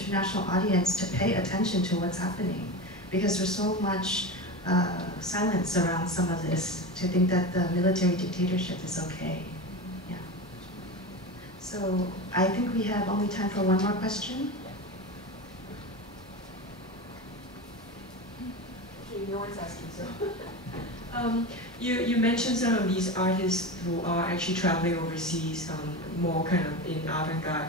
international audience to pay attention to what's happening, because there's so much silence around some of this, to think that the military dictatorship is okay. Yeah. So I think we have only time for one more question. Okay, no one's asking, so. You mentioned some of these artists who are actually traveling overseas, more kind of in avant-garde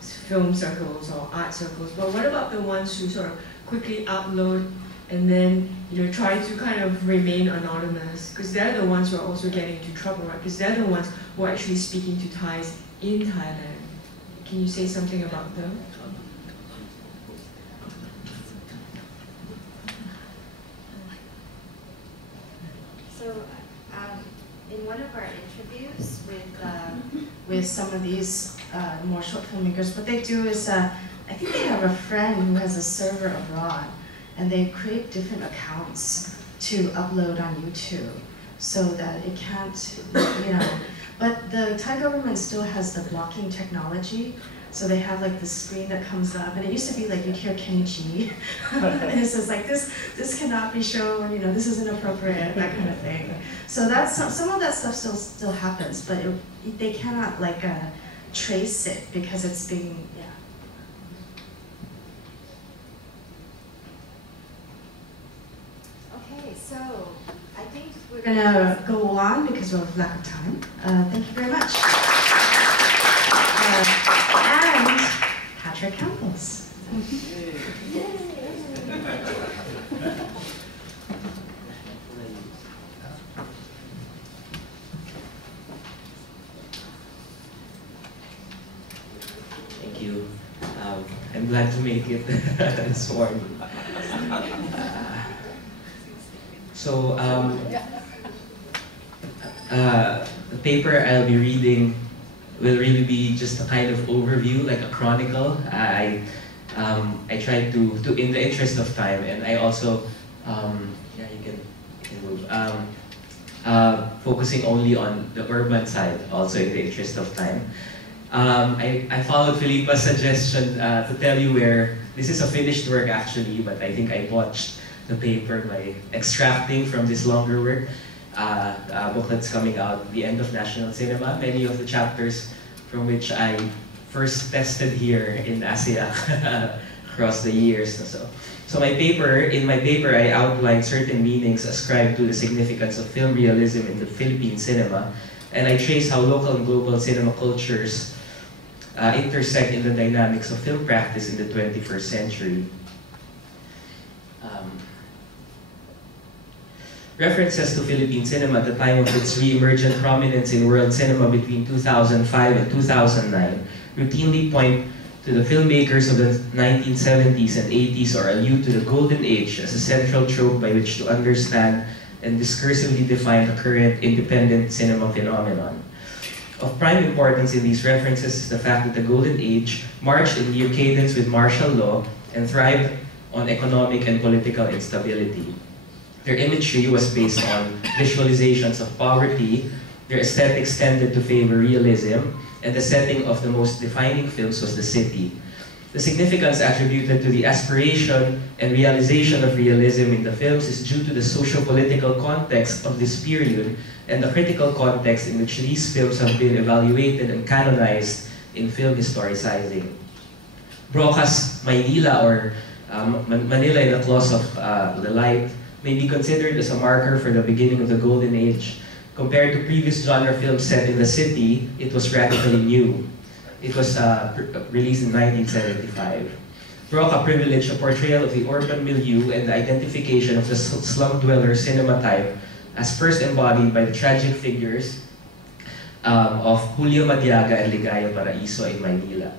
film circles or art circles. But what about the ones who sort of quickly upload and then try to kind of remain anonymous? Because they're the ones who are also getting into trouble, right? Because they're the ones who are actually speaking to Thais in Thailand. Can you say something about them? So, in one of our interviews with some of these more short filmmakers, what they do is, I think they have a friend who has a server abroad, and they create different accounts to upload on YouTube, so that it can't, But the Thai government still has the blocking technology. So they have like the screen that comes up, and it used to be like you'd hear Kenny G, and it says like this cannot be shown, this is inappropriate, that kind of thing. So that's some of that stuff still happens, but they cannot like trace it because it's being Okay, so I think we're gonna go on because we have lack of time. Thank you very much. And Patrick Campos. Thank you. I'm glad to make it this morning. The paper I'll be reading will really be just a kind of overview, like a chronicle. I tried to in the interest of time, and I also, you can move. Focusing only on the urban side, also in the interest of time. I followed Felipa's suggestion to tell you where, this is a finished work actually, but I think I botched the paper by extracting from this longer work. Book that's coming out the end of National Cinema, many of the chapters from which I first tested here in ASEAN across the years. So in my paper, I outlined certain meanings ascribed to the significance of film realism in the Philippine cinema, and I trace how local and global cinema cultures intersect in the dynamics of film practice in the 21st century. References to Philippine cinema at the time of its re-emergent prominence in world cinema between 2005 and 2009 routinely point to the filmmakers of the 1970s and 80s, or allude to the golden age as a central trope by which to understand and discursively define the current independent cinema phenomenon. Of prime importance in these references is the fact that the golden age marched in near cadence with martial law and thrived on economic and political instability. Their imagery was based on visualizations of poverty, their aesthetics tended to favor realism, and the setting of the most defining films was the city. The significance attributed to the aspiration and realization of realism in the films is due to the socio-political context of this period and the critical context in which these films have been evaluated and canonized in film historicizing. Broca's Maynila, or Manila in the Claws of the Light, may be considered as a marker for the beginning of the Golden Age. Compared to previous genre films set in the city, it was radically new. It was released in 1975. Broca privileged a portrayal of the urban milieu and the identification of the slum dweller cinema type as first embodied by the tragic figures of Julio Madiaga and Ligaya Paraiso in Maynila.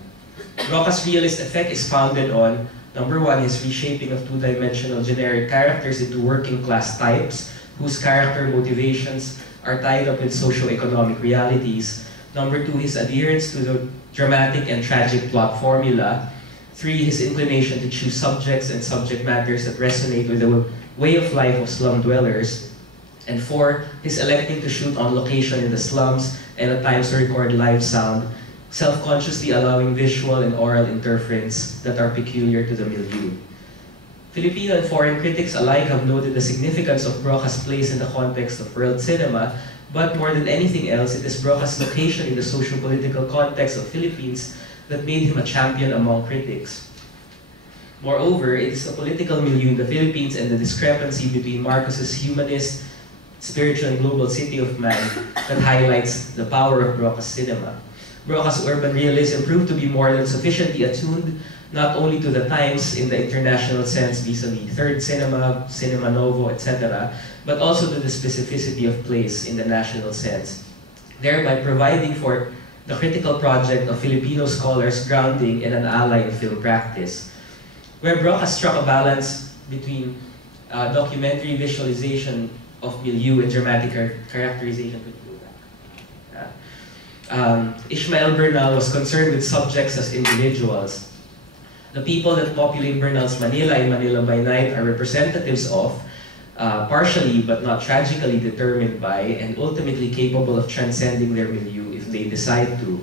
Broca's realist effect is founded on, number one, his reshaping of two-dimensional generic characters into working-class types whose character motivations are tied up with socio-economic realities. Number two, his adherence to the dramatic and tragic plot formula. Three, his inclination to choose subjects and subject matters that resonate with the way of life of slum dwellers. And four, his electing to shoot on location in the slums and at times to record live sound self-consciously allowing visual and oral interference that are peculiar to the milieu. Filipino and foreign critics alike have noted the significance of Broca's place in the context of world cinema, but more than anything else, it is Broca's location in the socio-political context of Philippines that made him a champion among critics. Moreover, it is the political milieu in the Philippines and the discrepancy between Marcos's humanist, spiritual, and global city of man that highlights the power of Broca's cinema. Broca's urban realism proved to be more than sufficiently attuned not only to the times in the international sense vis-a-vis third cinema, cinema novo, etc., but also to the specificity of place in the national sense, thereby providing for the critical project of Filipino scholars grounding in an ally in film practice. Where Broca struck a balance between documentary visualization of milieu and dramatic characterization. Ishmael Bernal was concerned with subjects as individuals. The people that populate Bernal's Manila and Manila by Night are representatives of, partially but not tragically determined by, and ultimately capable of transcending their milieu if they decide to.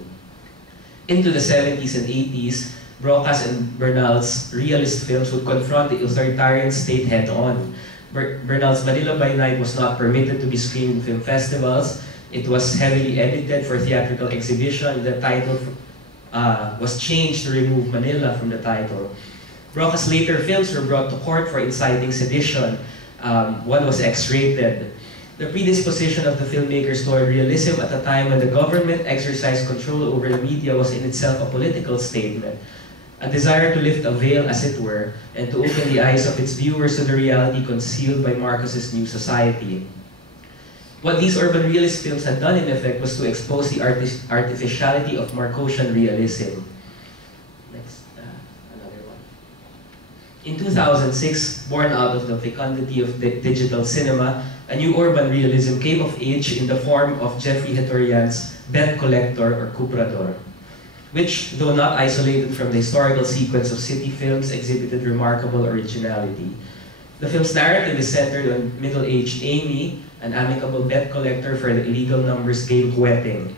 Into the 70s and 80s, Broca's and Bernal's realist films would confront the authoritarian state head-on. Bernal's Manila by Night was not permitted to be screened in film festivals. It was heavily edited for theatrical exhibition. The title was changed to remove Manila from the title. Broca's later films were brought to court for inciting sedition. One was X-rated. The predisposition of the filmmakers toward realism at a time when the government exercised control over the media was in itself a political statement, a desire to lift a veil, as it were, and to open the eyes of its viewers to the reality concealed by Marcos's new society. What these urban realist films had done in effect was to expose the artificiality of Marcosian realism. Next, another one. In 2006, born out of the fecundity of digital cinema, a new urban realism came of age in the form of Jeffrey Hetorian's Bet Collector or Cubrador, which, though not isolated from the historical sequence of city films, exhibited remarkable originality. The film's narrative is centered on middle-aged Amy, an amicable bet collector for the illegal numbers game Hueteng.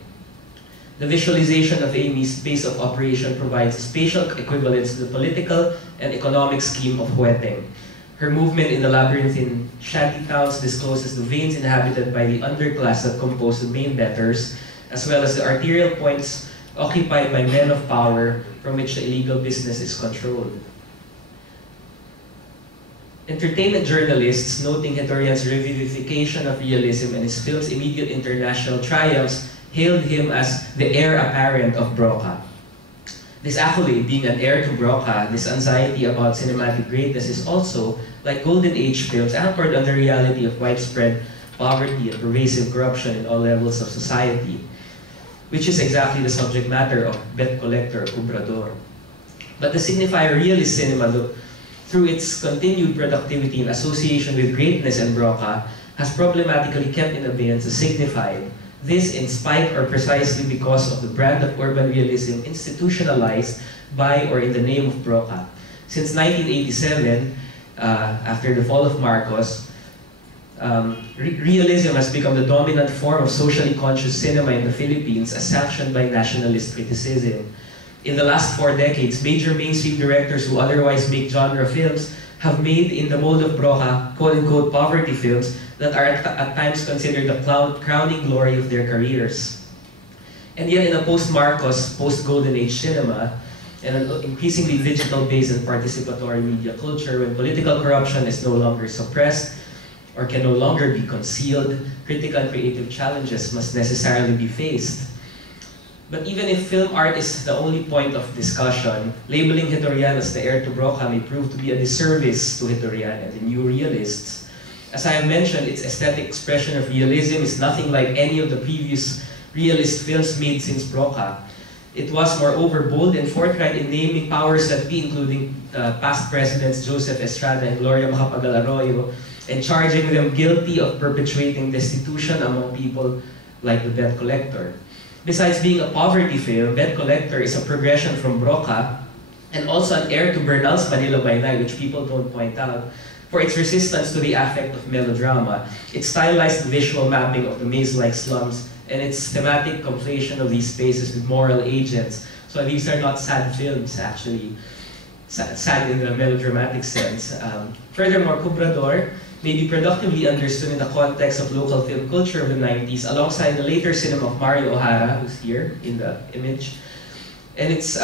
The visualization of Amy's base of operation provides spatial equivalence to the political and economic scheme of Hueteng. Her movement in the labyrinthine shanty towns discloses the veins inhabited by the underclass that compose the main betters, as well as the arterial points occupied by men of power from which the illegal business is controlled. Entertainment journalists, noting Hetorian's revivification of realism and his film's immediate international triumphs, hailed him as the heir apparent of Broca. This accolade, being an heir to Broca, this anxiety about cinematic greatness is also, like Golden Age films, anchored on the reality of widespread poverty and pervasive corruption in all levels of society, which is exactly the subject matter of Bet Collector or Cubrador. But the signifier realist cinema, through its continued productivity in association with greatness and Broca, has problematically kept in abeyance the signified, this in spite or precisely because of the brand of urban realism institutionalized by or in the name of Broca. Since 1987, after the fall of Marcos, realism has become the dominant form of socially conscious cinema in the Philippines as sanctioned by nationalist criticism. In the last 4 decades, major mainstream directors who otherwise make genre films have made, in the mold of Broca, quote-unquote poverty films that are at times considered the crowning glory of their careers. And yet in a post-Marcos, post-Golden Age cinema, and an increasingly digital-based and participatory media culture, when political corruption is no longer suppressed or can no longer be concealed, critical and creative challenges must necessarily be faced. But even if film art is the only point of discussion, labeling Hetorian as the heir to Broca may prove to be a disservice to Hetorian and the new realists. As I have mentioned, its aesthetic expression of realism is nothing like any of the previous realist films made since Broca. It was, moreover, bold and forthright in naming powers that be, including past presidents Joseph Estrada and Gloria Macapagal Arroyo, and charging them guilty of perpetuating destitution among people like the Bet Collector. Besides being a poverty film, Bet Collector is a progression from Broca and also an heir to Bernal's Manila by Night, which people don't point out, for its resistance to the affect of melodrama, its stylized visual mapping of the maze-like slums and its thematic conflation of these spaces with moral agents. So these are not sad films, actually. Sad in the melodramatic sense. Furthermore, Cubrador may be productively understood in the context of local film culture of the 90s, alongside the later cinema of Mario O'Hara, who's here in the image. And it's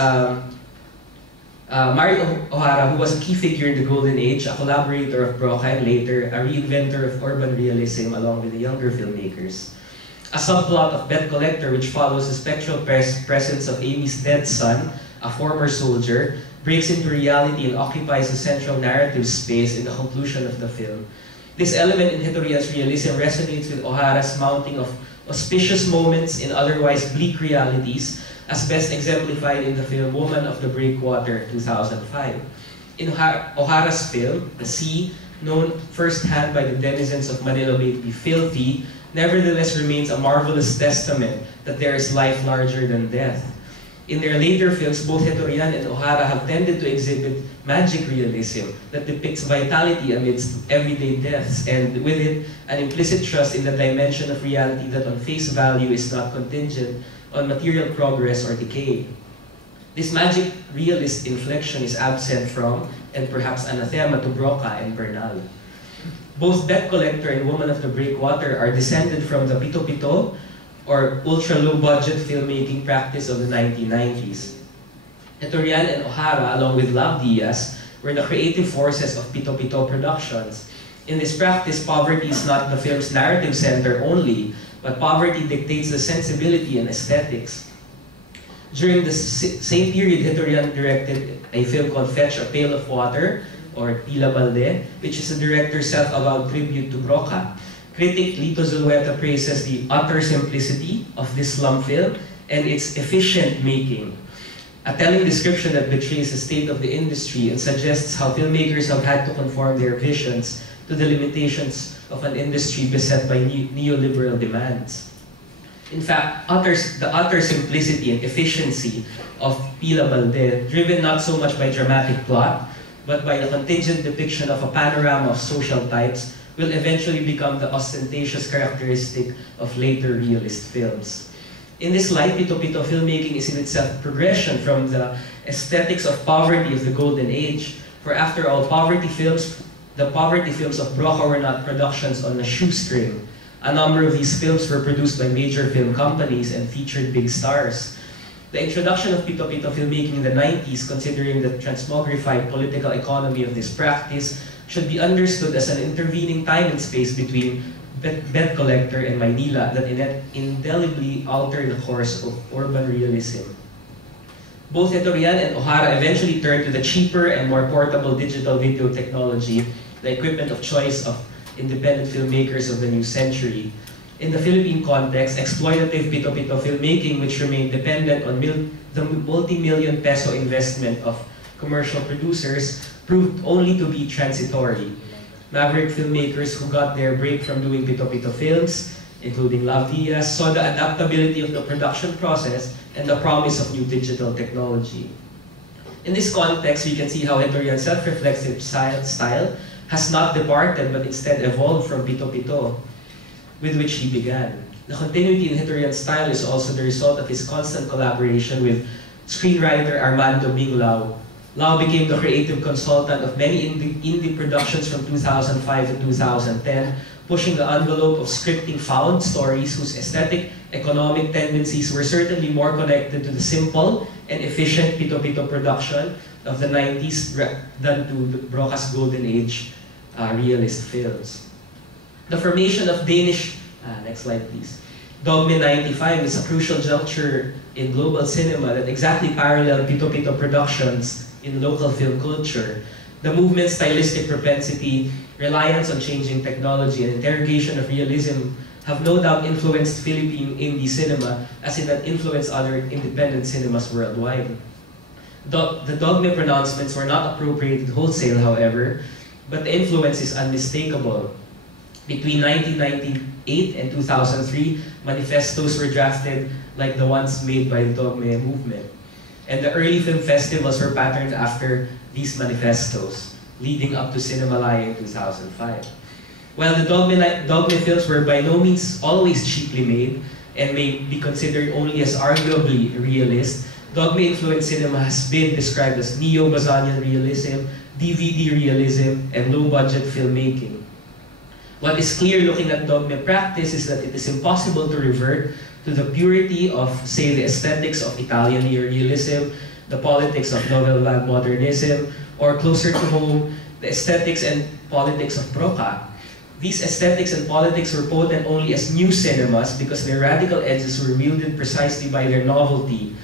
Mario O'Hara, who was a key figure in the Golden Age, a collaborator of Broca, and later a reinventor of urban realism along with the younger filmmakers. A subplot of Bet Collector, which follows the spectral presence of Amy's dead son, a former soldier, breaks into reality and occupies the central narrative space in the conclusion of the film. This element in Hitorian's realism resonates with O'Hara's mounting of auspicious moments in otherwise bleak realities, as best exemplified in the film Woman of the Breakwater, 2005. In O'Hara's film, the sea, known firsthand by the denizens of Manila Bay to be filthy, nevertheless remains a marvelous testament that there is life larger than death. In their later films, both Hitorian and O'Hara have tended to exhibit magic realism that depicts vitality amidst everyday deaths, and with it, an implicit trust in the dimension of reality that on face value is not contingent on material progress or decay. This magic realist inflection is absent from, and perhaps anathema to, Broca and Bernal. Both Bet Collector and Woman of the Breakwater are descended from the pito-pito, or ultra-low-budget filmmaking practice of the 1990s. Hitorian and O'Hara, along with Lav Diaz, were the creative forces of pito-pito productions. In this practice, poverty is not the film's narrative center only, but poverty dictates the sensibility and aesthetics. During the same period, Hitorian directed a film called Fetch a Pail of Water, or Tila Balde, which is the director's self-avowed tribute to Broca. Critic Lito Zulueta praises the utter simplicity of this slum film and its efficient making, a telling description that betrays the state of the industry and suggests how filmmakers have had to conform their visions to the limitations of an industry beset by neoliberal demands. In fact, the utter simplicity and efficiency of Pila Balde, driven not so much by dramatic plot, but by the contingent depiction of a panorama of social types, will eventually become the ostentatious characteristic of later realist films. In this light, pito-pito filmmaking is in itself progression from the aesthetics of poverty of the Golden Age, for after all, the poverty films of Broca were not productions on a shoestring. A number of these films were produced by major film companies and featured big stars. The introduction of pito-pito filmmaking in the 90s, considering the transmogrified political economy of this practice, should be understood as an intervening time and space between Bet Collector and Maynila that indelibly altered the course of urban realism. Both Hitorian and O'Hara eventually turned to the cheaper and more portable digital video technology, the equipment of choice of independent filmmakers of the new century. In the Philippine context, exploitative pito-pito filmmaking, which remained dependent on the multi-million peso investment of commercial producers, proved only to be transitory. Maverick filmmakers who got their break from doing pito-pito films, including Lav Diaz, saw the adaptability of the production process and the promise of new digital technology. In this context, we can see how Hitorian's self-reflexive style has not departed but instead evolved from pito-pito, with which he began. The continuity in Hitorian's style is also the result of his constant collaboration with screenwriter Armando Binglao. Lau became the creative consultant of many indie productions from 2005 to 2010, pushing the envelope of scripting found stories whose aesthetic, economic tendencies were certainly more connected to the simple and efficient pito-pito production of the 90s than to Broca's Golden Age realist films. The formation of Danish, next slide please, Dogme 95 is a crucial juncture in global cinema that exactly paralleled pito-pito productions in local film culture. The movement's stylistic propensity, reliance on changing technology, and interrogation of realism have no doubt influenced Philippine indie cinema as it had influenced other independent cinemas worldwide. The dogma pronouncements were not appropriated wholesale, however, but the influence is unmistakable. Between 1998 and 2003, manifestos were drafted like the ones made by the dogma movement. And the early film festivals were patterned after these manifestos, leading up to Cinemalaya in 2005. While the dogma films were by no means always cheaply made, and may be considered only as arguably realist, dogma-influenced cinema has been described as neo-Bazanian realism, DVD realism, and low-budget filmmaking. What is clear looking at dogma practice is that it is impossible to revert to the purity of, say, the aesthetics of Italian neorealism, the politics of novel vague modernism, or closer to home, the aesthetics and politics of Proca. These aesthetics and politics were potent only as new cinemas because their radical edges were wielded precisely by their novelty.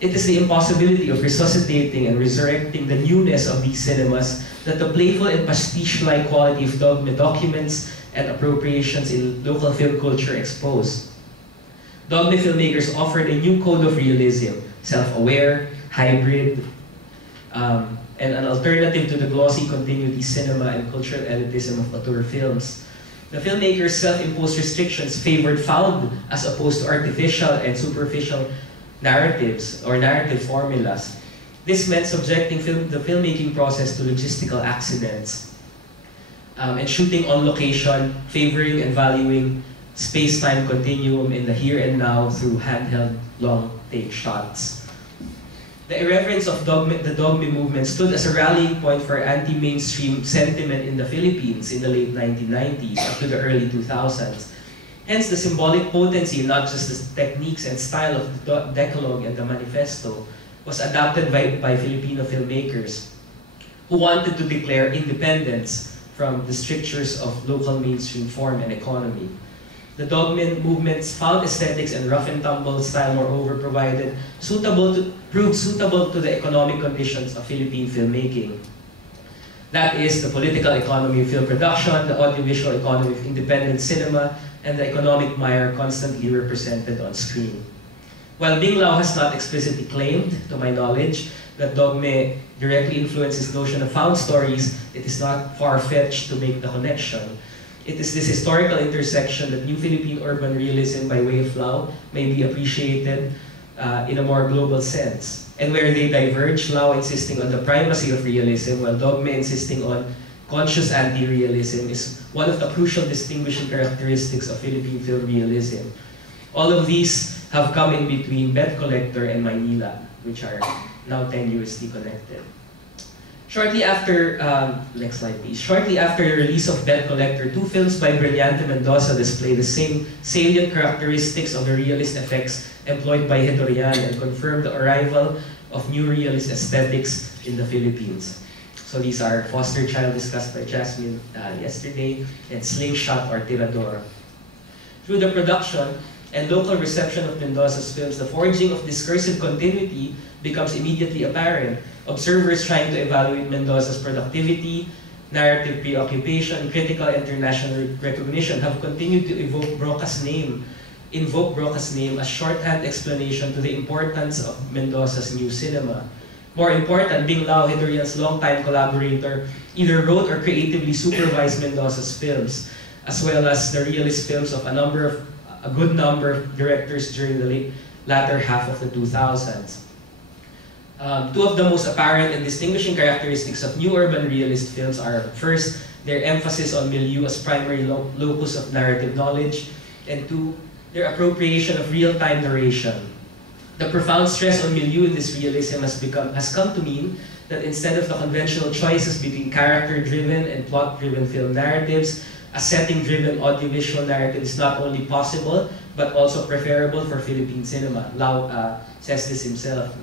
It is the impossibility of resuscitating and resurrecting the newness of these cinemas that the playful and pastiche-like quality of dogma documents and appropriations in local film culture expose. Dogma filmmakers offered a new code of realism, self-aware, hybrid, and an alternative to the glossy continuity cinema and cultural elitism of auteur films. The filmmakers' self-imposed restrictions favored found as opposed to artificial and superficial narratives or narrative formulas. This meant subjecting the filmmaking process to logistical accidents and shooting on location, favoring and valuing space-time continuum in the here and now through handheld long-take shots. The irreverence of the dogma movement stood as a rallying point for anti-mainstream sentiment in the Philippines in the late 1990s up to the early 2000s. Hence, the symbolic potency, not just the techniques and style of the Decalogue and the Manifesto, was adopted by Filipino filmmakers who wanted to declare independence from the strictures of local mainstream form and economy. The dogma movement's found aesthetics and rough-and-tumble style, moreover, proved suitable to the economic conditions of Philippine filmmaking. That is, the political economy of film production, the audiovisual economy of independent cinema, and the economic mire constantly represented on screen. While Bing Lao has not explicitly claimed, to my knowledge, that dogma directly influenced his notion of found stories, it is not far-fetched to make the connection. It is this historical intersection that New Philippine urban realism by way of Lao may be appreciated in a more global sense. And where they diverge, Lao insisting on the primacy of realism, while dogma insisting on conscious anti-realism, is one of the crucial distinguishing characteristics of Philippine film realism. All of these have come in between Bet Collector and Maynila, which are now tenuously connected. Shortly after, next slide please. Shortly after the release of Bet Collector, two films by Brillante Mendoza display the same salient characteristics of the realist effects employed by Hitorian and confirm the arrival of new realist aesthetics in the Philippines. So these are Foster Child, discussed by Jasmine yesterday, and Slingshot or Tirador. Through the production and local reception of Mendoza's films, the forging of discursive continuity becomes immediately apparent. Observers trying to evaluate Mendoza's productivity, narrative preoccupation, critical international recognition have continued to invoke Broca's name as shorthand explanation to the importance of Mendoza's new cinema. More important, Bing Lao, Hitorian's longtime collaborator, either wrote or creatively supervised Mendoza's films, as well as the realist films of a good number of directors during the latter half of the 2000s. Two of the most apparent and distinguishing characteristics of new urban realist films are, first, their emphasis on milieu as primary locus of narrative knowledge, and two, their appropriation of real-time narration. The profound stress on milieu in this realism has come to mean that instead of the conventional choices between character-driven and plot-driven film narratives, a setting-driven audiovisual narrative is not only possible, but also preferable for Philippine cinema. Lau says this himself.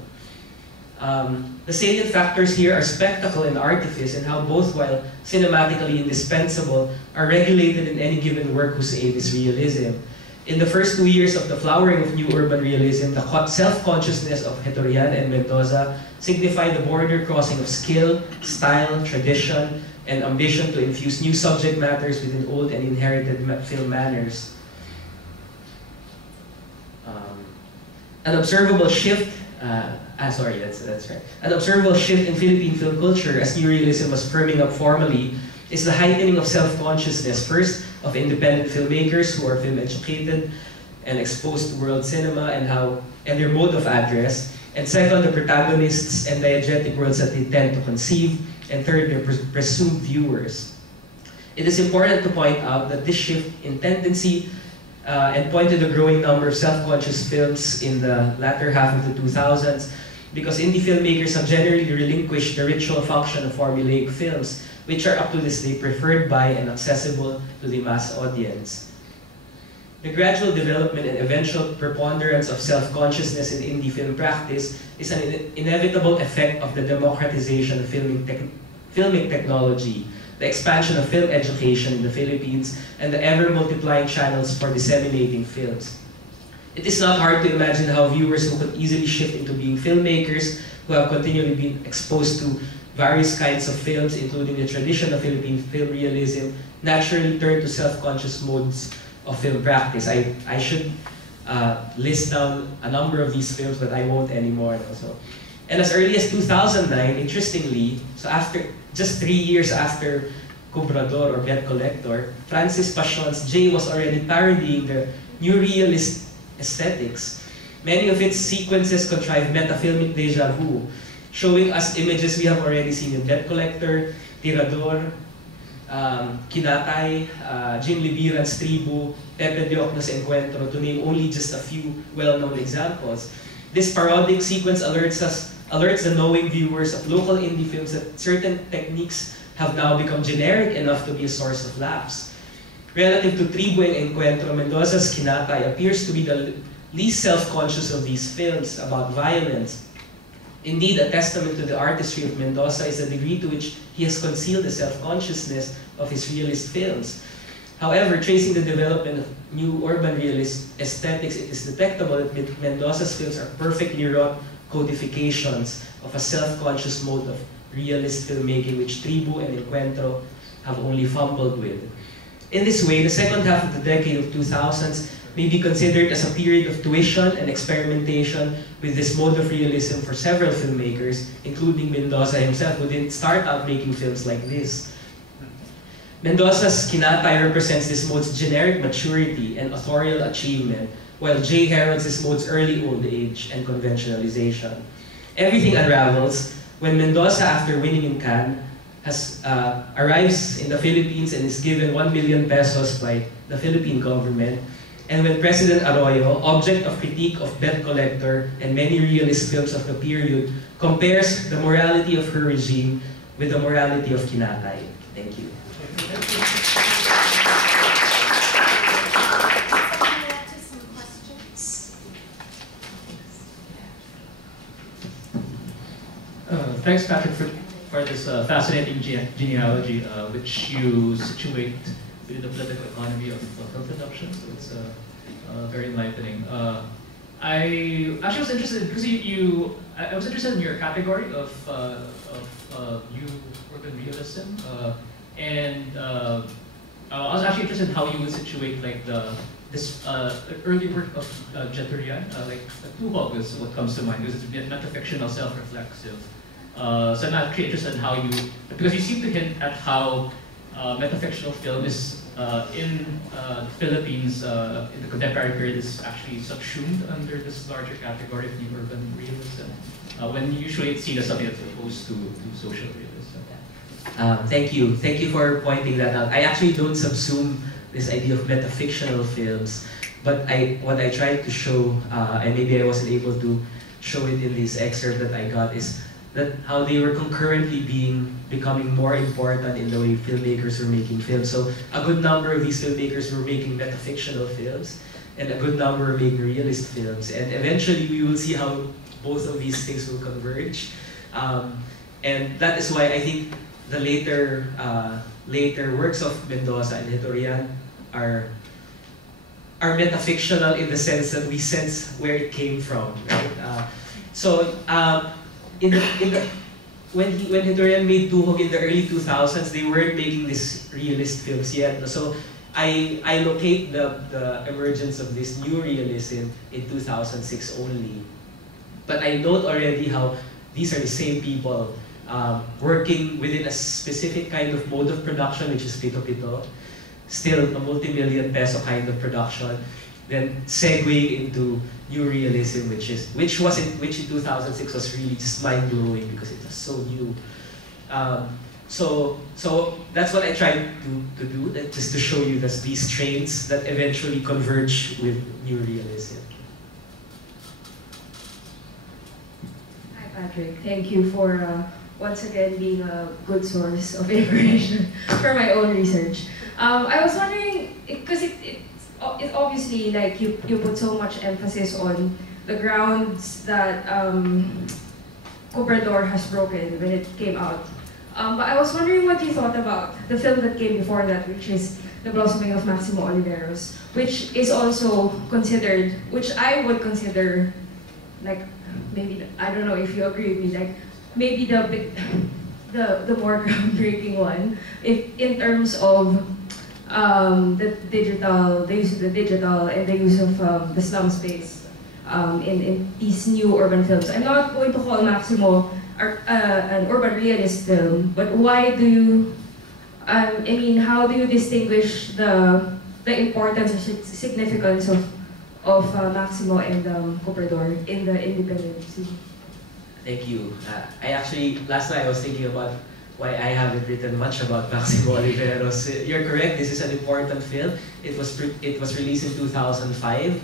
The salient factors here are spectacle and artifice, and how both, while cinematically indispensable, are regulated in any given work whose aim is realism. In the first 2 years of the flowering of new urban realism, the self-consciousness of Hitorian and Mendoza signified the border crossing of skill, style, tradition, and ambition to infuse new subject matters within old and inherited film manners. An observable shift that's right. An observable shift in Philippine film culture as new realism was firming up formally is the heightening of self-consciousness, first of independent filmmakers who are film-educated and exposed to world cinema and their mode of address, and second, the protagonists and diegetic worlds that they tend to conceive, and third, their presumed viewers. It is important to point out that this shift in tendency and pointed to the growing number of self-conscious films in the latter half of the 2000s, because indie filmmakers have generally relinquished the ritual function of formulaic films, which are up to this day preferred by and accessible to the mass audience. The gradual development and eventual preponderance of self-consciousness in indie film practice is an inevitable effect of the democratization of filming technology, the expansion of film education in the Philippines, and the ever-multiplying channels for disseminating films. It is not hard to imagine how viewers who could easily shift into being filmmakers, who have continually been exposed to various kinds of films, including the tradition of Philippine film realism, naturally turn to self-conscious modes of film practice. I should list down a number of these films, but I won't anymore. Also. And as early as 2009, interestingly, so just 3 years after Cobrador or Bet Collector, Francis Pasion's Jay was already parodying the new realist aesthetics. Many of its sequences contrive metafilmic deja vu, showing us images we have already seen in Bet Collector, Tirador, Kinatay, Jim Libiran's Tribu, Pepe Diokno's Encuentro, to name only just a few well-known examples. This parodic sequence alerts the knowing viewers of local indie films that certain techniques have now become generic enough to be a source of laughs. Relative to Tribu and Encuentro, Mendoza's Kinatay appears to be the least self-conscious of these films about violence. Indeed, a testament to the artistry of Mendoza is the degree to which he has concealed the self-consciousness of his realist films. However, tracing the development of new urban realist aesthetics, it is detectable that Mendoza's films are perfectly wrought codifications of a self-conscious mode of realist filmmaking, which Tribu and Encuentro have only fumbled with. In this way, the second half of the decade of 2000s may be considered as a period of tuition and experimentation with this mode of realism for several filmmakers, including Mendoza himself, who didn't start out making films like this. Mendoza's Kinatay represents this mode's generic maturity and authorial achievement, while Jay heralds this mode's early old age and conventionalization. Everything unravels when Mendoza, after winning in Cannes, arrives in the Philippines and is given 1 million pesos by the Philippine government. And when President Arroyo, object of critique of Bet Collector and many realist films of the period, compares the morality of her regime with the morality of Kinatay. Thank you. Thanks, Patrick, for this fascinating genealogy, which you situate within the political economy of film production. So it's very enlightening. I actually was interested because I was interested in your category of new urban realism, and I was actually interested in how you would situate like this early work of Jeturian, like Tuhog is what comes to mind, because it's metafictional, self-reflexive. So I'm actually interested in how because you seem to hint at how metafictional film is in the Philippines in the contemporary period is actually subsumed under this larger category of new urban realism, when usually it's seen as something that's opposed to social realism. Thank you for pointing that out. I actually don't subsume this idea of metafictional films, but what I tried to show, and maybe I wasn't able to show it in this excerpt that I got, is that how they were concurrently becoming more important in the way filmmakers were making films. So a good number of these filmmakers were making metafictional films, and a good number were making realist films. And eventually we will see how both of these things will converge. And that is why I think the later works of Mendoza and Hitorian are metafictional in the sense that we sense where it came from, right? When Hitorian made Tuhog in the early 2000s, they weren't making these realist films yet. So I locate the emergence of this new realism in 2006 only. But I note already how these are the same people working within a specific kind of mode of production, which is Pito-Pito, still a multi-million peso kind of production, then segueing into new realism, which in 2006 was really just mind-blowing because it was so new. So that's what I tried to do, just to show you that these traits that eventually converge with new realism. Hi, Patrick. Thank you for once again being a good source of information for my own research. I was wondering, because it's obviously like you put so much emphasis on the grounds that Cobrador has broken when it came out. But I was wondering what you thought about the film that came before that, which is The Blossoming of Maximo Oliveros, which is also considered, which I would consider, like, maybe, I don't know if you agree with me, like, maybe the more groundbreaking one, in terms of the use of the digital and the use of the slum space in these new urban films. I'm not going to call Maximo an urban realist film, but why do you, I mean, how do you distinguish the importance or significance of Maximo and Cobrador in the independent scene? Thank you. I actually, last night I was thinking about why I haven't written much about Maximo Oliveros. You're correct, this is an important film. It was released in 2005,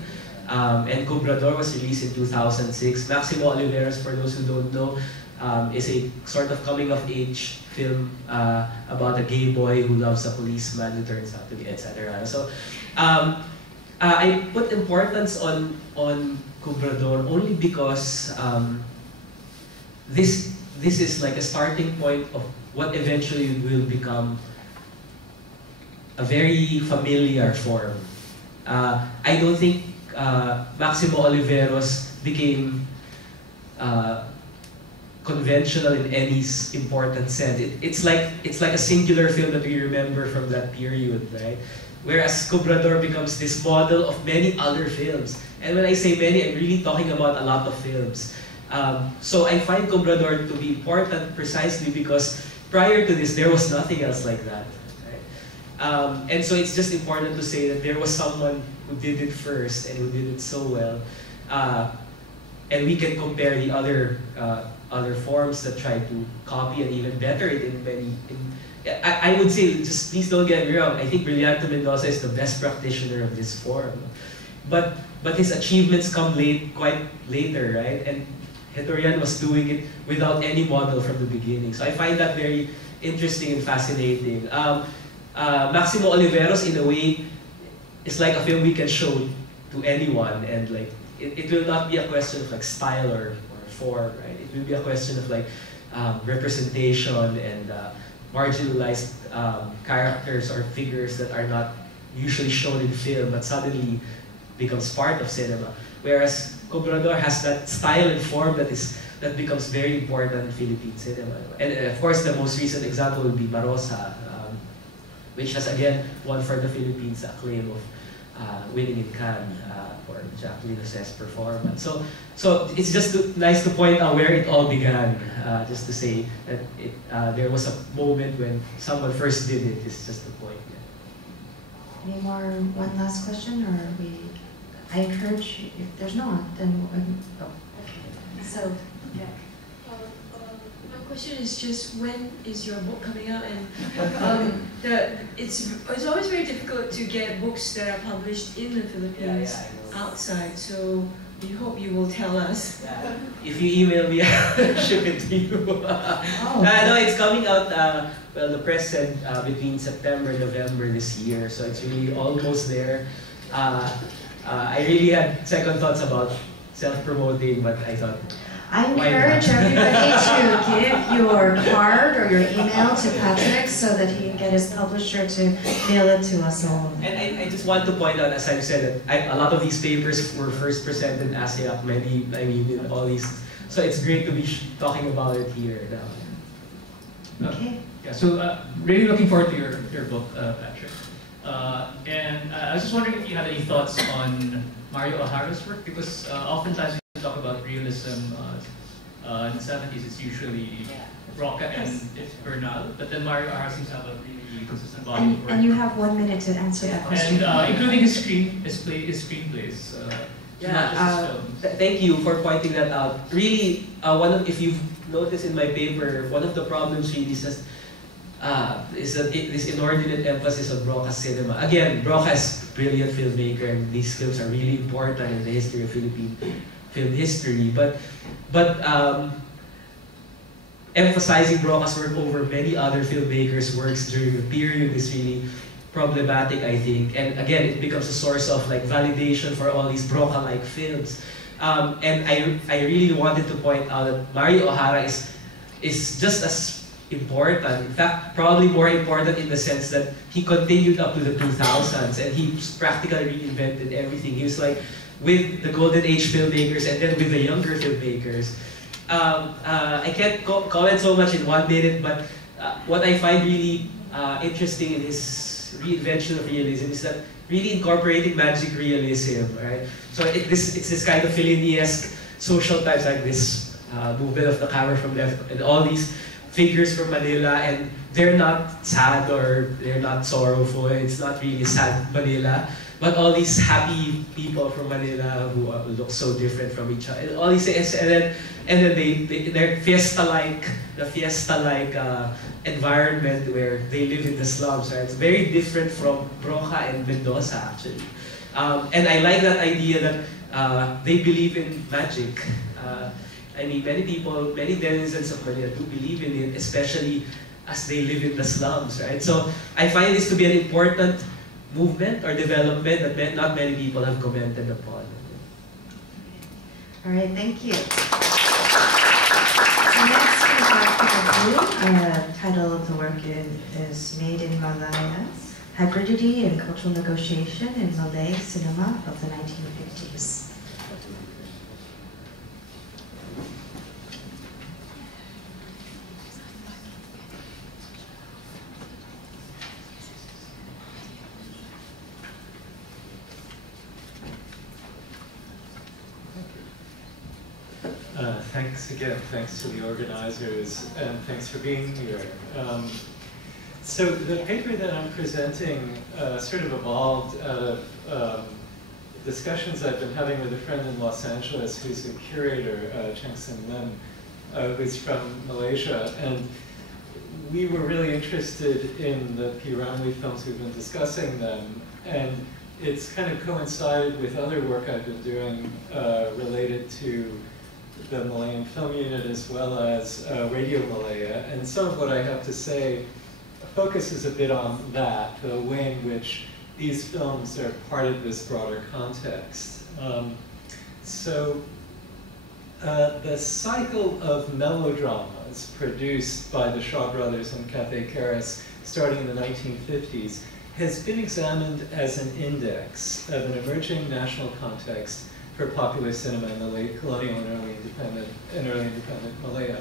and Cobrador was released in 2006. Maximo Oliveros, for those who don't know, is a sort of coming-of-age film about a gay boy who loves a policeman who turns out to be, etc. So, I put importance on Cobrador only because this is like a starting point of what eventually will become a very familiar form. I don't think Maximo Oliveros became conventional in any important sense. It's like a singular film that we remember from that period, right? Whereas Cobrador becomes this model of many other films. And when I say many, I'm really talking about a lot of films. So I find Cobrador to be important precisely because prior to this, there was nothing else like that. Right? And so it's just important to say that there was someone who did it first and who did it so well. And we can compare the other forms that try to copy and even better it in many. I would say, just please don't get me wrong, I think Brilliante Mendoza is the best practitioner of this form. But his achievements come quite later, right? And Hitorian was doing it without any model from the beginning. So I find that very interesting and fascinating. Maximo Oliveros, in a way, is like a film we can show to anyone, and like it will not be a question of like style or form, right? It will be a question of like representation and marginalized characters or figures that are not usually shown in film but suddenly becomes part of cinema. Whereas Cobrador has that style and form that becomes very important in Philippine cinema. And of course, the most recent example would be Marosa, which has again won for the Philippines acclaim of winning in Cannes for Jacqueline José's performance. So it's just nice to point out where it all began. Just to say that there was a moment when someone first did it. It's just the point. Any more? One last question, or I encourage you, if there's not, then oh. So, yeah. My question is just, when is your book coming out? And it's always very difficult to get books that are published in the Philippines outside. So we hope you will tell us. Yeah. If you email me, I'll ship it to you. No, it's coming out. Well, the press said between September and November this year, so it's really almost there. I really had second thoughts about self-promoting, but I thought, I encourage everybody to give your card or your email to Patrick so that he can get his publisher to mail it to us all. And I just want to point out, as I've said, that a lot of these papers were first presented in ASEAC, in all these. So it's great to be talking about it here now. Okay. Yeah, so really looking forward to your book, Patrick. And I was just wondering if you had any thoughts on Mario O'Hara's work, because oftentimes we talk about realism in the 70s, it's usually Roca and Bernal, but then Mario O'Hara seems to have a really consistent body of work. And you have 1 minute to answer that question. And including his screenplays. Thank you for pointing that out. Really, if you've noticed in my paper, one of the problems really is just is that this inordinate emphasis on Broca cinema. Again, Broca is a brilliant filmmaker, and these films are really important in the history of Philippine film history. But emphasizing Broca's work over many other filmmakers' works during the period is really problematic, I think. And again, it becomes a source of like validation for all these Broca-like films. And I really wanted to point out that Mario O'Hara is just as important. In fact, probably more important in the sense that he continued up to the 2000s and he practically reinvented everything. He was like with the Golden Age filmmakers and then with the younger filmmakers. I can't comment so much in 1 minute, but what I find really interesting in his reinvention of realism is that really incorporating magic realism, right? So it's this kind of Fellini-esque social types, like this movement of the camera from left, and all these figures from Manila, and they're not sad or they're not sorrowful. It's not really sad Manila, but all these happy people from Manila who look so different from each other. And all these things, and then they're fiesta-like, the fiesta-like environment where they live in the slums. Right? It's very different from Broca and Mendoza, actually. And I like that idea that they believe in magic. I mean, many people, many denizens of Manila do believe in it, especially as they live in the slums, right? So I find this to be an important movement or development that not many people have commented upon. All right, thank you. So next we have the title of the work is Made in Malaya, Hybridity and Cultural Negotiation in Malay Cinema of the 1950s. Thanks again, thanks to the organizers, and thanks for being here. So the paper that I'm presenting sort of evolved out of discussions I've been having with a friend in Los Angeles who's a curator, Cheng Sin Lim, who's from Malaysia. And we were really interested in the P. Ramlee films. We've been discussing them. And it's kind of coincided with other work I've been doing related to the Malayan Film Unit as well as Radio Malaya. And some of what I have to say focuses a bit on that, the way in which these films are part of this broader context. The cycle of melodramas produced by the Shaw Brothers and Cathay Karras starting in the 1950s has been examined as an index of an emerging national context for popular cinema in the late colonial and early independent Malaya.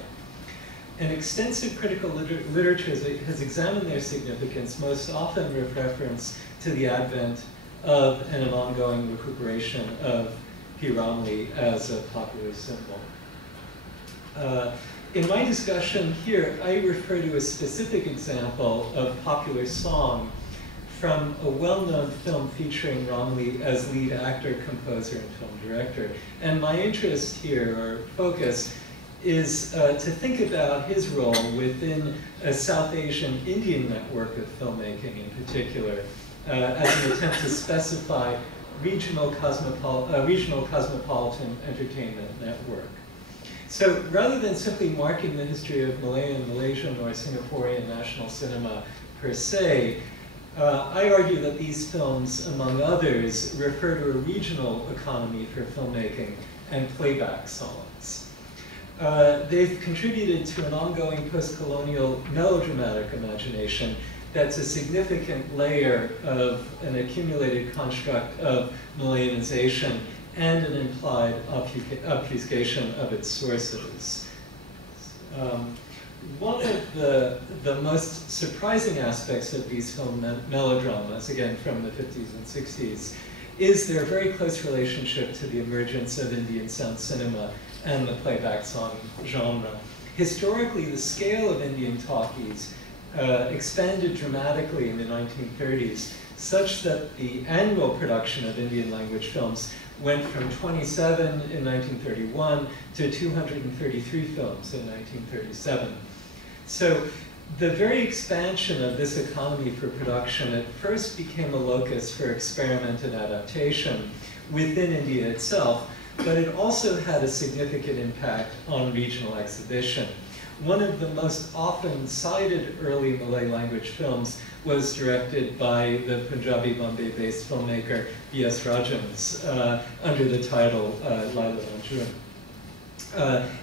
An extensive critical literature has examined their significance, most often with reference to the advent of and an ongoing recuperation of P. Ramlee as a popular symbol. In my discussion here, I refer to a specific example of popular song from a well-known film featuring Ramlee as lead actor, composer, and film director. And my interest here, or focus, is to think about his role within a South Asian Indian network of filmmaking in particular, as an attempt to specify regional cosmopolitan entertainment network. So rather than simply marking the history of Malayan, Malaysian, or Singaporean national cinema per se, I argue that these films, among others, refer to a regional economy for filmmaking and playback songs. They've contributed to an ongoing post-colonial melodramatic imagination that's a significant layer of an accumulated construct of Malayanization and an implied obfuscation of its sources. One of the most surprising aspects of these film melodramas, again from the 50s and 60s, is their very close relationship to the emergence of Indian sound cinema and the playback song genre. Historically, the scale of Indian talkies expanded dramatically in the 1930s, such that the annual production of Indian language films went from 27 in 1931 to 233 films in 1937. So The very expansion of this economy for production at first became a locus for experiment and adaptation within India itself, but it also had a significant impact on regional exhibition. One of the most often cited early Malay language films was directed by the Punjabi Bombay-based filmmaker B.S. Rajans under the title Laila Manjun.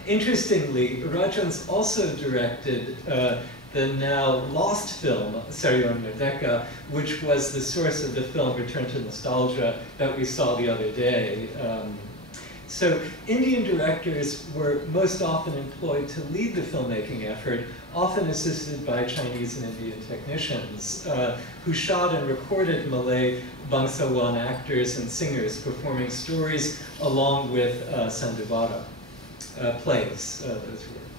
Interestingly, Rajans also directed the now lost film, Saryon Merdeka, which was the source of the film Return to Nostalgia that we saw the other day. So Indian directors were most often employed to lead the filmmaking effort, often assisted by Chinese and Indian technicians, who shot and recorded Malay Bangsawan actors and singers performing stories along with Sandubara plays.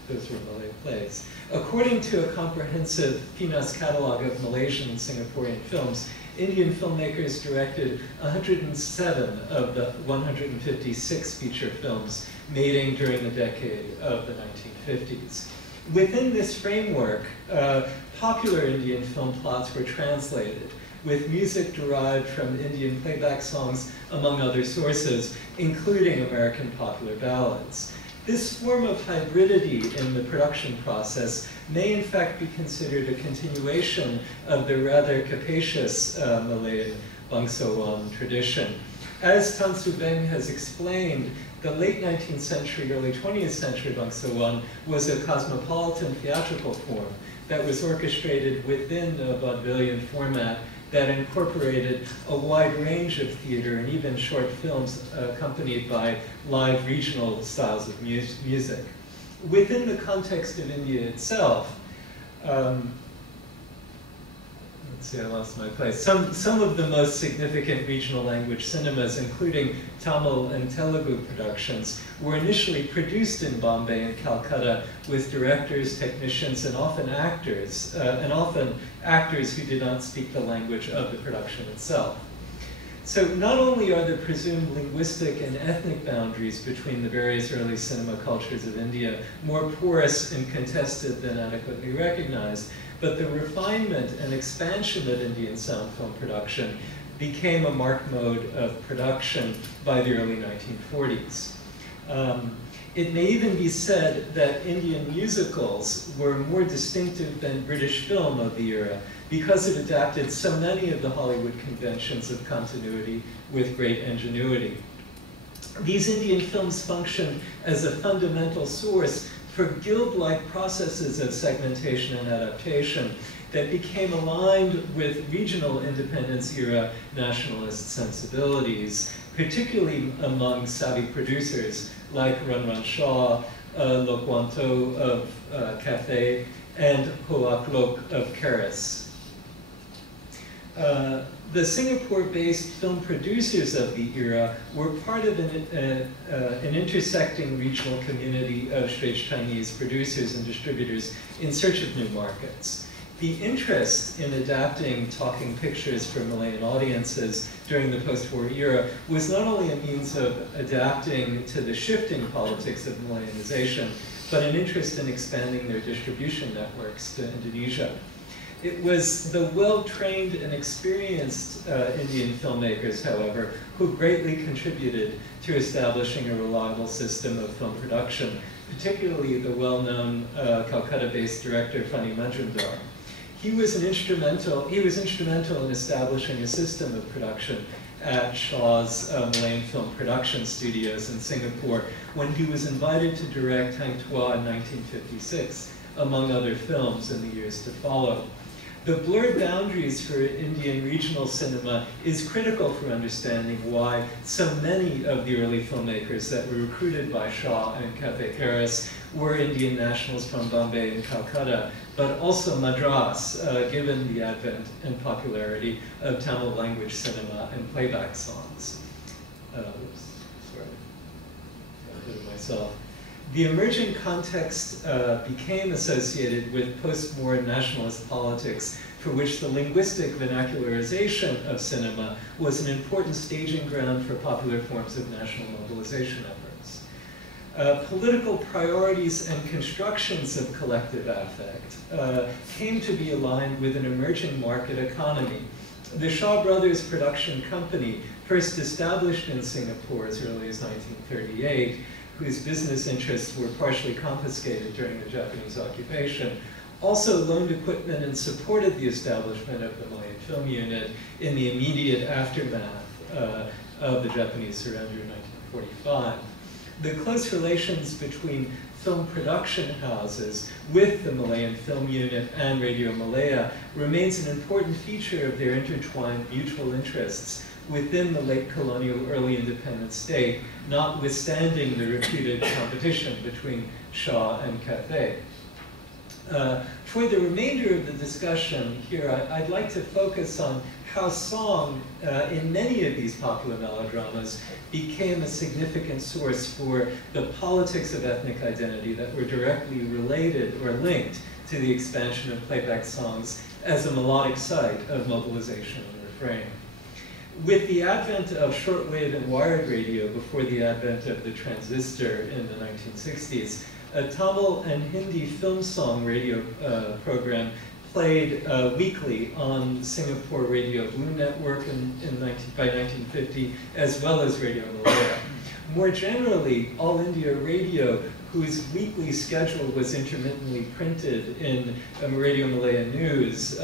Those were Malay plays. According to a comprehensive FINAS catalog of Malaysian and Singaporean films, Indian filmmakers directed 107 of the 156 feature films made during the decade of the 1950s. Within this framework, popular Indian film plots were translated, with music derived from Indian playback songs, among other sources, including American popular ballads. This form of hybridity in the production process may in fact be considered a continuation of the rather capacious Malayan Bangsawan tradition. As Tan Soo Beng has explained, the late 19th century, early 20th century Bangsawan was a cosmopolitan theatrical form that was orchestrated within a vaudevillian format that incorporated a wide range of theater and even short films accompanied by live regional styles of music. Within the context of India itself, let's see, I lost my place. Some of the most significant regional language cinemas, including Tamil and Telugu productions, were initially produced in Bombay and Calcutta with directors, technicians, and often actors who did not speak the language of the production itself. So not only are the presumed linguistic and ethnic boundaries between the various early cinema cultures of India more porous and contested than adequately recognized, but the refinement and expansion of Indian sound film production became a marked mode of production by the early 1940s. It may even be said that Indian musicals were more distinctive than British film of the era because it adapted so many of the Hollywood conventions of continuity with great ingenuity. These Indian films function as a fundamental source for guild-like processes of segmentation and adaptation that became aligned with regional independence era nationalist sensibilities, particularly among savvy producers like Run Shaw, Lokwanto of Cathay, and Hoak Lok of Keris. The Singapore-based film producers of the era were part of an intersecting regional community of Straits Chinese producers and distributors in search of new markets. The interest in adapting talking pictures for Malayan audiences during the post-war era was not only a means of adapting to the shifting politics of Malayanization, but an interest in expanding their distribution networks to Indonesia. It was the well-trained and experienced Indian filmmakers, however, who greatly contributed to establishing a reliable system of film production, particularly the well-known Calcutta-based director Fani Majumdar. He was instrumental in establishing a system of production at Shaw's Malayan Film Production Studios in Singapore when he was invited to direct Hang Tuah in 1956, among other films in the years to follow. The blurred boundaries for Indian regional cinema is critical for understanding why so many of the early filmmakers that were recruited by Shaw and Cathay Keris were Indian nationals from Bombay and Calcutta, but also Madras, given the advent and popularity of Tamil language cinema and playback songs. Oops, sorry, got ahead of myself. The emergent context became associated with post-war nationalist politics for which the linguistic vernacularization of cinema was an important staging ground for popular forms of national mobilization efforts. political priorities and constructions of collective affect came to be aligned with an emerging market economy. The Shaw Brothers production company, first established in Singapore as early as 1938, whose business interests were partially confiscated during the Japanese occupation, also loaned equipment and supported the establishment of the Malayan Film Unit in the immediate aftermath of the Japanese surrender in 1945. The close relations between film production houses with the Malayan Film Unit and Radio Malaya remains an important feature of their intertwined mutual interests within the late colonial, early independent state, notwithstanding the reputed competition between Shaw and Cathay. For the remainder of the discussion here, I'd like to focus on how song, in many of these popular melodramas, became a significant source for the politics of ethnic identity that were directly related or linked to the expansion of playback songs as a melodic site of mobilization and refrain. With the advent of shortwave and wired radio before the advent of the transistor in the 1960s, a Tamil and Hindi film song radio program played weekly on Singapore Radio Blue Network by 1950, as well as Radio Malaya. More generally, All India Radio, whose weekly schedule was intermittently printed in Radio Malaya News,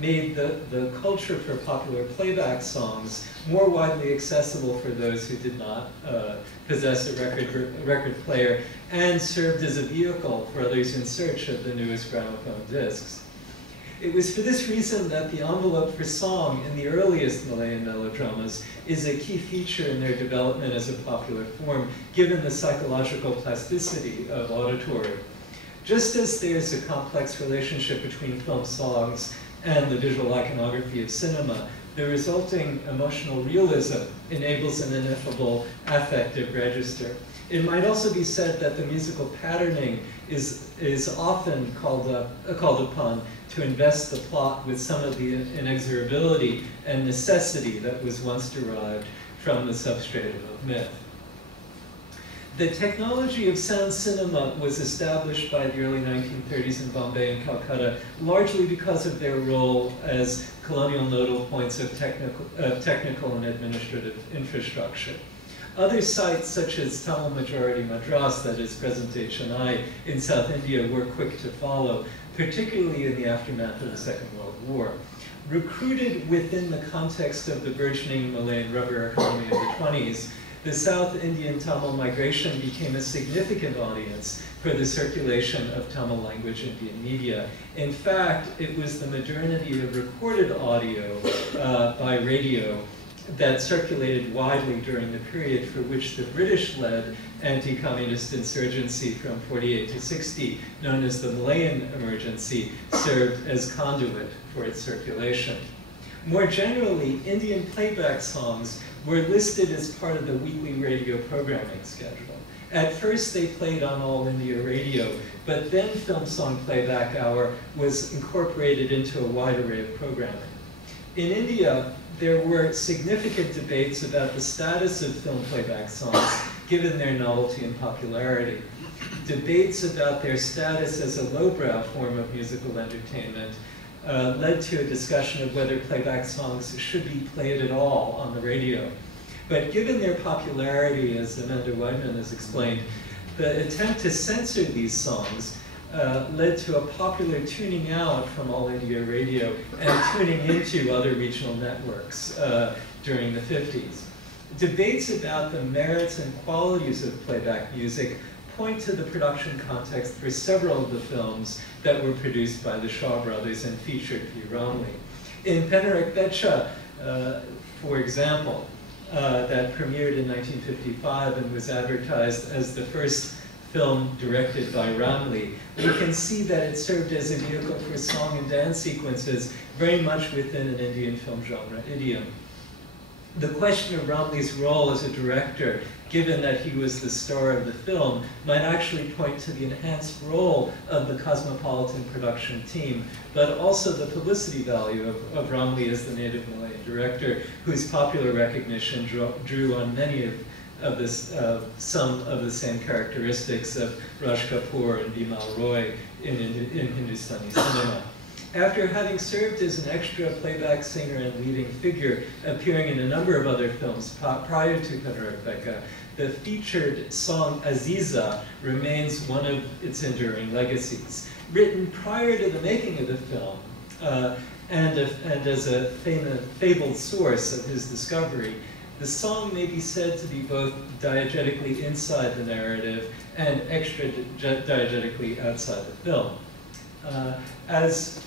made the culture for popular playback songs more widely accessible for those who did not possess a record player, and served as a vehicle for others in search of the newest gramophone discs. It was for this reason that the envelope for song in the earliest Malayan melodramas is a key feature in their development as a popular form, given the psychological plasticity of auditory. Just as there's a complex relationship between film songs and the visual iconography of cinema, the resulting emotional realism enables an ineffable affective register. It might also be said that the musical patterning is often called upon to invest the plot with some of the inexorability and necessity that was once derived from the substratum of myth. The technology of sound cinema was established by the early 1930s in Bombay and Calcutta, largely because of their role as colonial nodal points of technical and administrative infrastructure. Other sites, such as Tamil majority Madras, that is present-day Chennai in South India, were quick to follow, particularly in the aftermath of the Second World War. Recruited within the context of the burgeoning Malayan rubber economy of the 20s, the South Indian Tamil migration became a significant audience for the circulation of Tamil language Indian media. In fact, it was the modernity of recorded audio by radio that circulated widely during the period for which the British-led anti-communist insurgency from 48 to 60, known as the Malayan Emergency, served as conduit for its circulation. More generally, Indian playback songs were listed as part of the weekly radio programming schedule. At first, they played on All India Radio, but then Film Song Playback Hour was incorporated into a wide array of programming. In India, there were significant debates about the status of film playback songs, given their novelty and popularity. Debates about their status as a lowbrow form of musical entertainment led to a discussion of whether playback songs should be played at all on the radio. But given their popularity, as Amanda Weidman has explained, the attempt to censor these songs led to a popular tuning out from All India Radio and tuning into other regional networks during the 50s. Debates about the merits and qualities of playback music point to the production context for several of the films that were produced by the Shaw Brothers and featured P. Romley. In Penarik Becha, for example, that premiered in 1955 and was advertised as the first film directed by Romley, we can see that it served as a vehicle for song and dance sequences very much within an Indian film genre idiom. The question of Romley's role as a director, given that he was the star of the film, might actually point to the enhanced role of the cosmopolitan production team, but also the publicity value of Romley as the native Malayan director, whose popular recognition drew on many of of this, some of the same characteristics of Raj Kapoor and Bimal Roy in Hindustani cinema. After having served as an extra playback singer and leading figure, appearing in a number of other films prior to Panarakbeka, the featured song Aziza remains one of its enduring legacies. Written prior to the making of the film, and as a fabled source of his discovery, the song may be said to be both diegetically inside the narrative and extra-diegetically outside the film. As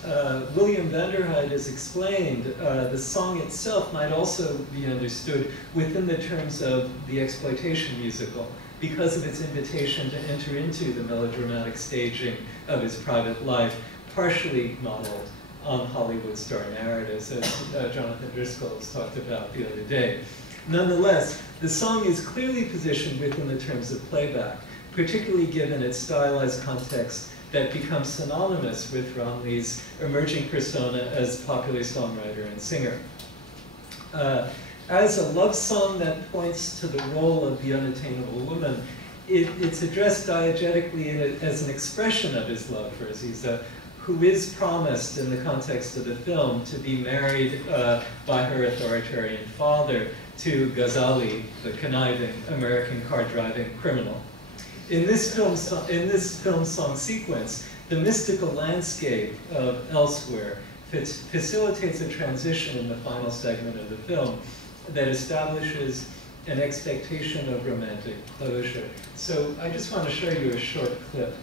William Vanderhyde has explained, the song itself might also be understood within the terms of the exploitation musical because of its invitation to enter into the melodramatic staging of his private life, partially modeled on Hollywood star narratives, as Jonathan Driscoll has talked about the other day. Nonetheless, the song is clearly positioned within the terms of playback, particularly given its stylized context that becomes synonymous with Ramlee's emerging persona as popular songwriter and singer. As a love song that points to the role of the unattainable woman, it's addressed diegetically as an expression of his love for Aziza, who is promised in the context of the film to be married by her authoritarian father to Ghazali, the conniving American car-driving criminal. In this film song sequence, the mystical landscape of Elsewhere facilitates a transition in the final segment of the film that establishes an expectation of romantic closure. So I just want to show you a short clip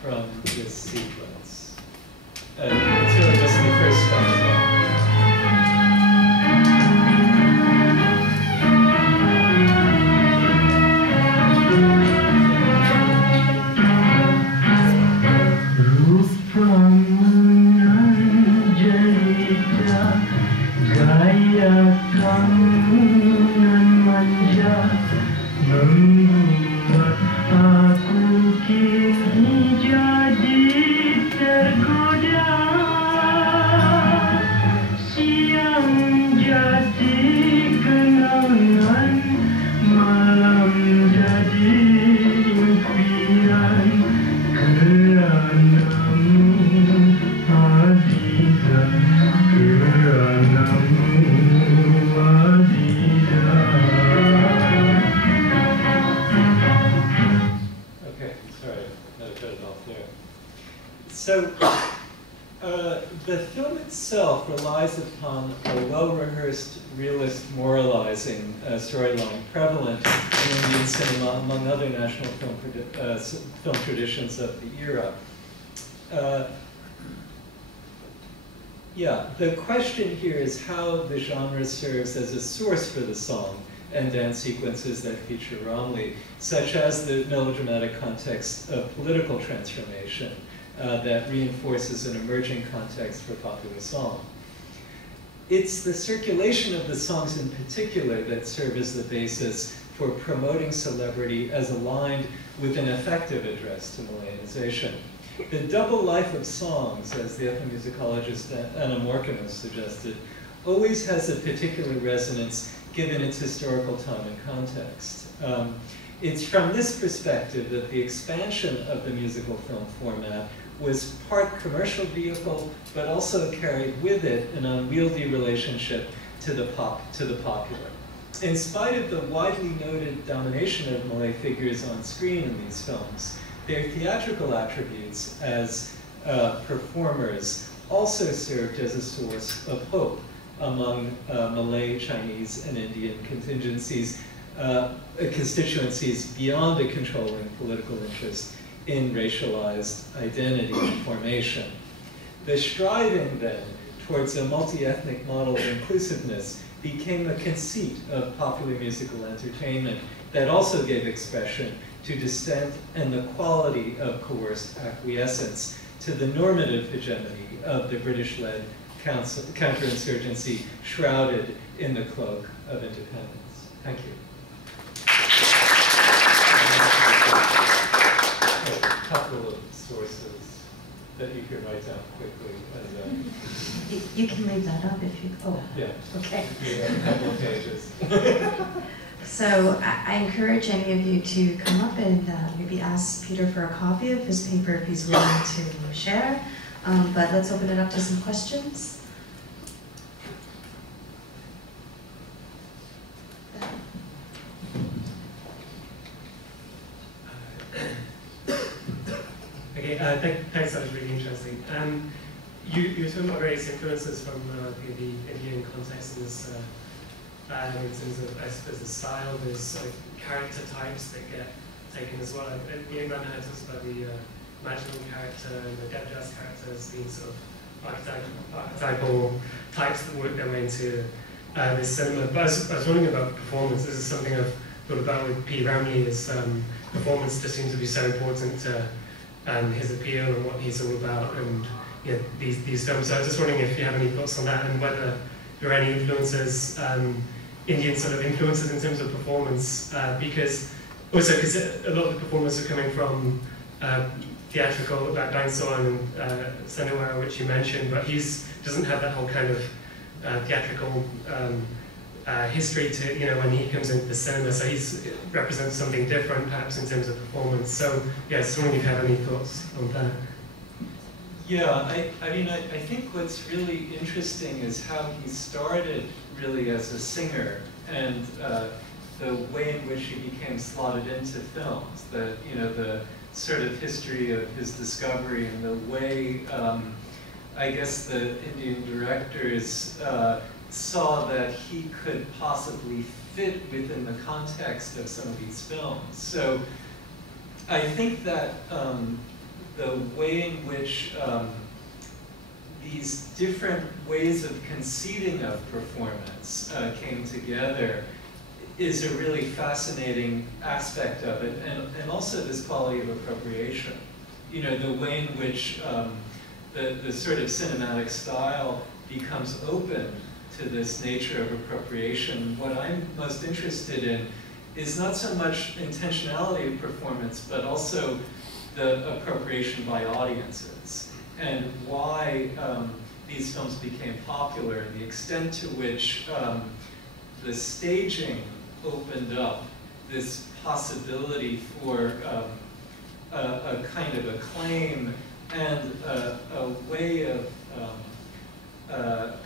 from this sequence. It's really just the first stanza. So, the film itself relies upon a well-rehearsed, realist, moralizing storyline prevalent in Indian cinema among other national film traditions of the era. Yeah, the question here is how the genre serves as a source for the song and dance sequences that feature Ramlee, such as the melodramatic context of political transformation that reinforces an emerging context for popular song. It's the circulation of the songs in particular that serve as the basis for promoting celebrity as aligned with an effective address to Malayanization. The double life of songs, as the ethnomusicologist Anna Morkimus suggested, always has a particular resonance given its historical time and context. It's from this perspective that the expansion of the musical film format was part commercial vehicle, but also carried with it an unwieldy relationship to the popular. In spite of the widely noted domination of Malay figures on screen in these films, their theatrical attributes as performers also served as a source of hope among Malay, Chinese, and Indian constituencies beyond a controlling political interest in racialized identity and formation. The striving, then, towards a multi-ethnic model of inclusiveness became a conceit of popular musical entertainment that also gave expression to dissent and the quality of coerced acquiescence to the normative hegemony of the British-led counterinsurgency shrouded in the cloak of independence. Thank you. A couple of sources that you can write down quickly. You can leave that up if you, oh. Yeah. Okay. Yeah, a couple of pages. So I encourage any of you to come up and maybe ask Peter for a copy of his paper if he's willing to share. But let's open it up to some questions. Okay, thanks, that was really interesting. You're talking about various influences from the Indian context in this, in terms of, I suppose, the style. There's character types that get taken as well. Nyingma talks about the marginal character and the Devdas character as being sort of archetypal types that work their way into this cinema. But I was wondering about performance. This is something I've thought about with P. Ramlee, is performance just seems to be so important to his appeal and what he's all about, and these films. So I was just wondering if you have any thoughts on that, and whether there are any influences, Indian sort of influences in terms of performance, because a lot of the performers are coming from theatrical, like Dainsor and Sanawara, which you mentioned, but he doesn't have that whole kind of theatrical history to, when he comes into the cinema, so he represents something different perhaps in terms of performance. So yeah, I was wondering if you have any thoughts on that. Yeah, I mean, I think what's really interesting is how he started really as a singer, and the way in which he became slotted into films, the sort of history of his discovery, and the way I guess the Indian directors saw that he could possibly fit within the context of some of these films. So I think that the way in which these different ways of conceiving of performance came together is a really fascinating aspect of it, and also this quality of appropriation. The way in which the sort of cinematic style becomes open to this nature of appropriation. What I'm most interested in is not so much intentionality of performance, but also the appropriation by audiences, and why these films became popular, and the extent to which the staging opened up this possibility for a kind of acclaim and a way of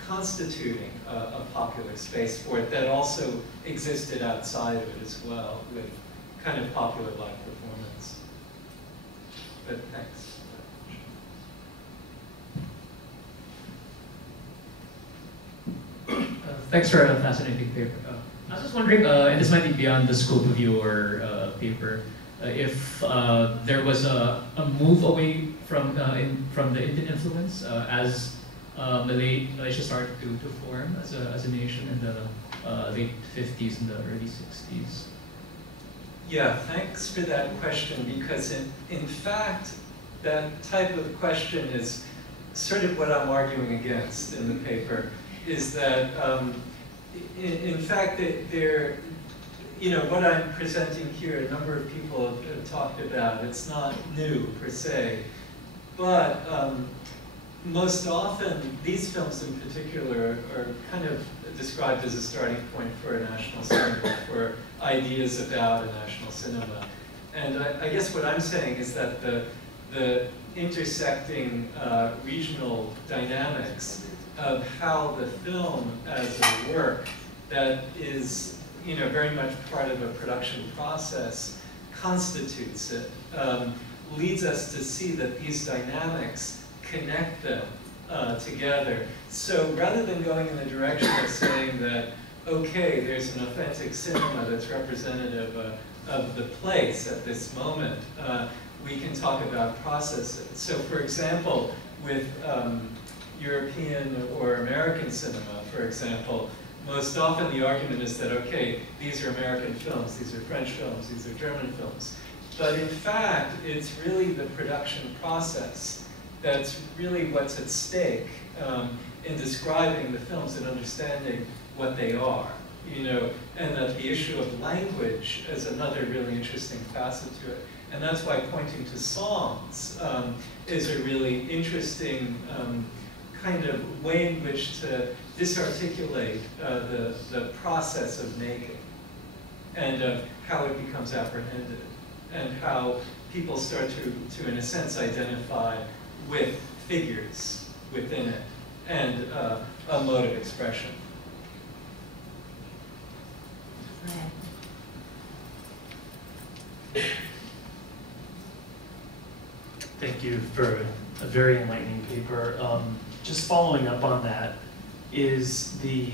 constituting a popular space for it that also existed outside of it as well, with kind of popular live performance. But thanks. Thanks for a fascinating paper. I was just wondering, and this might be beyond the scope of your paper, if there was a move away from the Indian influence as Malaysia started to form as a nation in the late 50s and the early 60s. Yeah, thanks for that question, because in fact, that type of question is sort of what I'm arguing against in the paper, is that in fact, what I'm presenting here, a number of people have talked about. It's not new per se, but most often these films in particular are kind of described as a starting point for a national cinema, for ideas about a national cinema. And I guess what I'm saying is that the intersecting regional dynamics of how the film as a work that is very much part of a production process constitutes it, leads us to see that these dynamics connect them together. So rather than going in the direction of saying that, okay, there's an authentic cinema that's representative of the place at this moment, we can talk about processes. So for example, with European or American cinema, for example, most often the argument is that, okay, these are American films, these are French films, these are German films. But in fact, it's really the production process that's really what's at stake in describing the films and understanding what they are, and that the issue of language is another really interesting facet to it. And that's why pointing to songs is a really interesting kind of way in which to disarticulate the process of making. and of how it becomes apprehended, and how people start to in a sense, identify with figures within it, and a mode of expression. Thank you for a very enlightening paper. Just following up on that, is the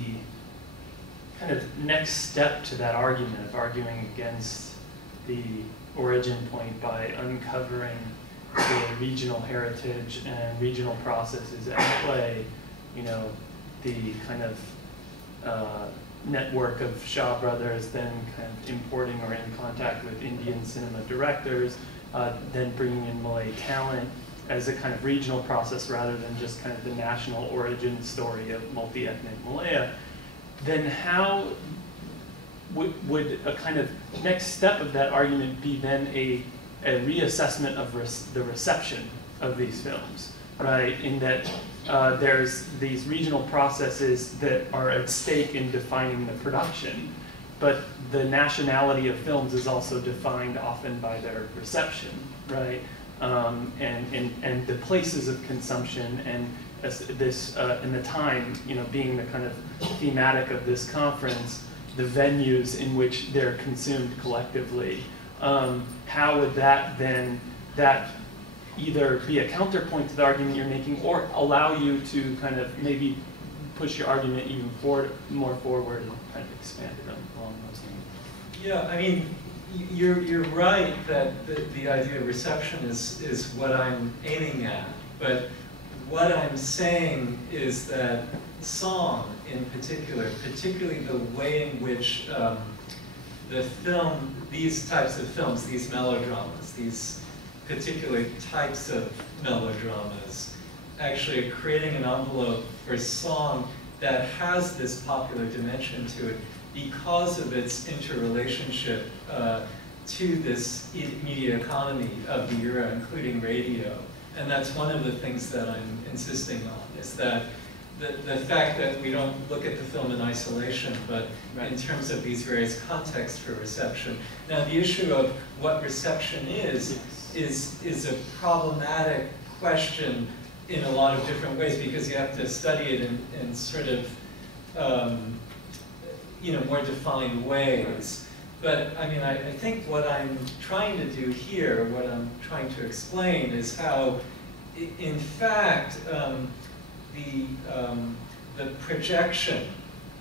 kind of next step to that argument of arguing against the origin point by uncovering the regional heritage and regional processes at play, you know, the kind of network of Shaw brothers then kind of importing or in contact with Indian cinema directors, then bringing in Malay talent as a kind of regional process rather than just kind of the national origin story of multi-ethnic Malaya, then how would a kind of next step of that argument be then a reassessment of the reception of these films, right? In that there's these regional processes that are at stake in defining the production, but the nationality of films is also defined often by their reception, right? And the places of consumption and this in the time, you know, being the kind of thematic of this conference, the venues in which they're consumed collectively. How would that then either be a counterpoint to the argument you're making, or allow you to kind of maybe push your argument even more forward and kind of expand it along those lines? Yeah, I mean, you're right that the idea of reception is what I'm aiming at, but what I'm saying is that song in particular, particularly the way in which the film, these types of films, these melodramas, these particular types of melodramas, actually are creating an envelope for song that has this popular dimension to it because of its interrelationship to this media economy of the era, including radio. And that's one of the things that I'm insisting on, is that the fact that we don't look at the film in isolation, but in terms of these various contexts for reception. Now, the issue of what reception is a problematic question in a lot of different ways, because you have to study it in sort of you know, more defined ways. But I mean, I think what I'm trying to do here, what I'm trying to explain, is how, in fact, the projection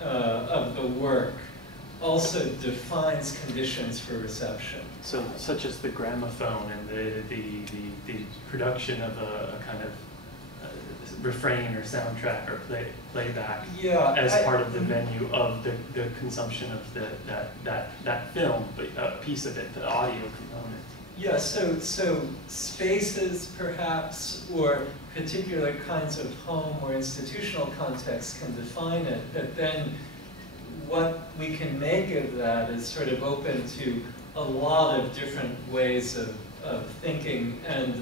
of the work also defines conditions for reception. So, such as the gramophone and the production of a kind of refrain or soundtrack or playback, yeah, as part of the venue of the consumption of that film, but a piece of it, the audio component. Yeah, so spaces perhaps, or particular kinds of home or institutional contexts can define it, but then what we can make of that is sort of open to a lot of different ways of thinking and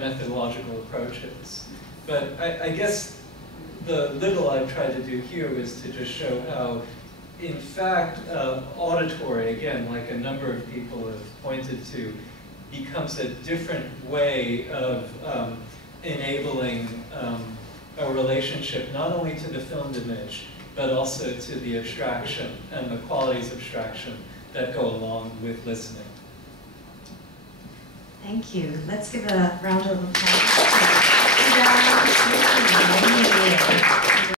methodological approaches. But I guess the little I've tried to do here was to just show how, in fact, auditory, again, like a number of people have pointed to, becomes a different way of enabling a relationship not only to the filmed image, but also to the abstraction and the qualities of abstraction that go along with listening. Thank you. Let's give a round of applause.